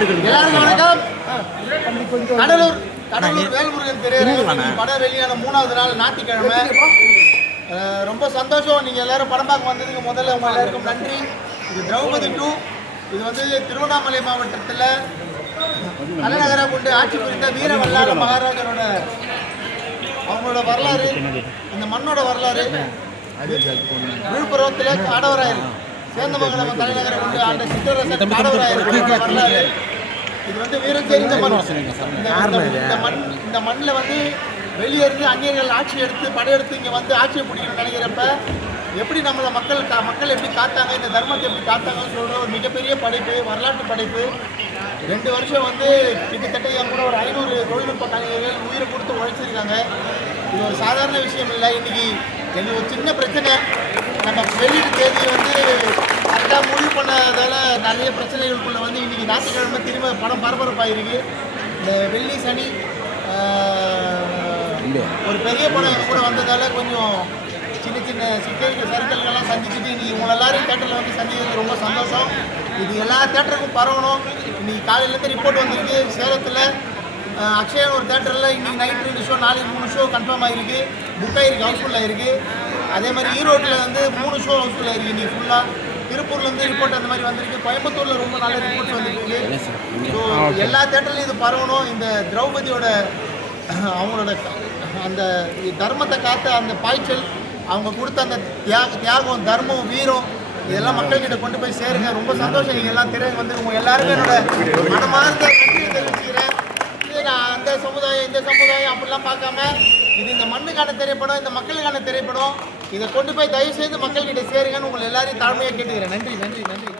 எல்லாருக்கும் வணக்கம். கடலூர் கடலூர் வேல்முருகன் திரையரங்கம் படம் வெளியான மூணாவது நாள் ஞாயிற்றுக்கிழமை. ரொம்ப சந்தோஷம். நீங்கள் எல்லாரும் படம் பார்க்க வந்ததுக்கு முதல்ல உங்க எல்லாருக்கும் நன்றி. இது திரௌபதி டூ இது வந்து திருவண்ணாமலை மாவட்டத்தில் தலைநகராக கொண்டு ஆட்சி புரிந்த வீர வல்லார மகாராஜரோட அவங்களோட வரலாறு இந்த மண்ணோட வரலாறு விழுப்புரத்தில் காடவராயர் சேந்தமங்கலம் தலைநகரை கொண்டு ஆண்ட சித்தரசன் காடவராயர் வரலாறு. இது வந்து வீரம் தெரிந்த மண். இந்த- மண் இந்த மண்ணில் வந்து வெளியேறி அந்நியர்கள் ஆட்சி எடுத்து படையெடுத்து இங்கே வந்து ஆட்சியை பிடிக்கணும்னு நினைக்கிறப்ப எப்படி நம்மளை மக்கள் கா மக்கள் எப்படி காத்தாங்க இந்த தர்மத்தை எப்படி காத்தாங்கன்னு சொல்கிற ஒரு மிகப்பெரிய படைப்பு வரலாற்று படைப்பு. ரெண்டு வருஷம் வந்து கிட்டத்தட்ட என் கூட ஒரு ஐநூறு தொழில்நுட்ப கலைஞர்கள் உயிரை கொடுத்து உழைச்சிருக்காங்க. இது ஒரு சாதாரண விஷயம் இல்லை. இன்னைக்கு எனக்கு ஒரு சின்ன பிரச்சனை. நம்ம வெளியீடு தேதியை வந்து கரெக்டாக முடிவு பண்ணதால நிறைய பிரச்சனைகளுக்குள்ள வந்து இன்னைக்கு ஞாயிற்றுக்கிழமை திரும்ப படம் பரபரப்பாயிருக்கு. இந்த வெள்ளி சனி ஒரு பெரிய படம் கூட வந்ததால கொஞ்சம் சின்ன சின்ன சிக்கல்கள் சறுக்கல்கள்லாம் சந்திச்சுட்டு இன்னைக்கு உங்களை எல்லாரும் தேட்டரில் வந்து சந்திக்கிறது ரொம்ப சந்தோஷம். இது எல்லா தேட்டருக்கும் பரவணும். இன்னைக்கு காலையிலேருந்து ரிப்போர்ட் வந்திருக்கு. சேலத்தில் அஹ் அக்ஷயன் ஒரு தேட்டரில் இன்னைக்கு நைட் ரெண்டு ஷோ நாளைக்கு மூணு ஷோ கன்ஃபார்ம் ஆகிருக்கு புக் ஆகிருக்கு ஹவுஸ்ஃபுல்லாக இருக்குது அதே மாதிரி ஈரோட்டில் வந்து மூணு ஷோ ஹவுஸ்ஃபுல்லாக இருக்குது இன்னைக்கு ஃபுல்லாக திருப்பூர்லேருந்து ரிப்போர்ட் அந்த மாதிரி வந்திருக்கு. கோயம்புத்தூரில் ரொம்ப நல்ல ரிப்போர்ட்ஸ் வந்திருக்கு. ஸோ எல்லா தேட்டர்லையும் இது பரவணும். இந்த திரௌபதியோட அவங்களோட அந்த தர்மத்தை காத்த அந்த பாய்ச்சல் அவங்க கொடுத்த அந்த தியாக தியாகம் தர்மம் வீரம் இதெல்லாம் மக்கள்கிட்ட கொண்டு போய் சேருங்க. ரொம்ப சந்தோஷம். நீங்கள் எல்லாம் திரை வந்து உங்கள் எல்லாருக்கும் என்னோட மனமார்ந்த நன்றியை தெரிவிச்சுக்கிறேன். இது நான் அந்த சமுதாயம் இந்த சமுதாயம் அப்படிலாம் பார்க்காம இது இந்த மண்ணுக்கான திரைப்படம் இந்த மக்களுக்கான திரைப்படம். இதை கொண்டு போய் தயவு செய்து மக்கள்கிட்ட சேருங்கன்னு உங்களை எல்லாரையும் தாழ்மையாக கேட்டுக்கிறேன். நன்றி நன்றி நன்றி.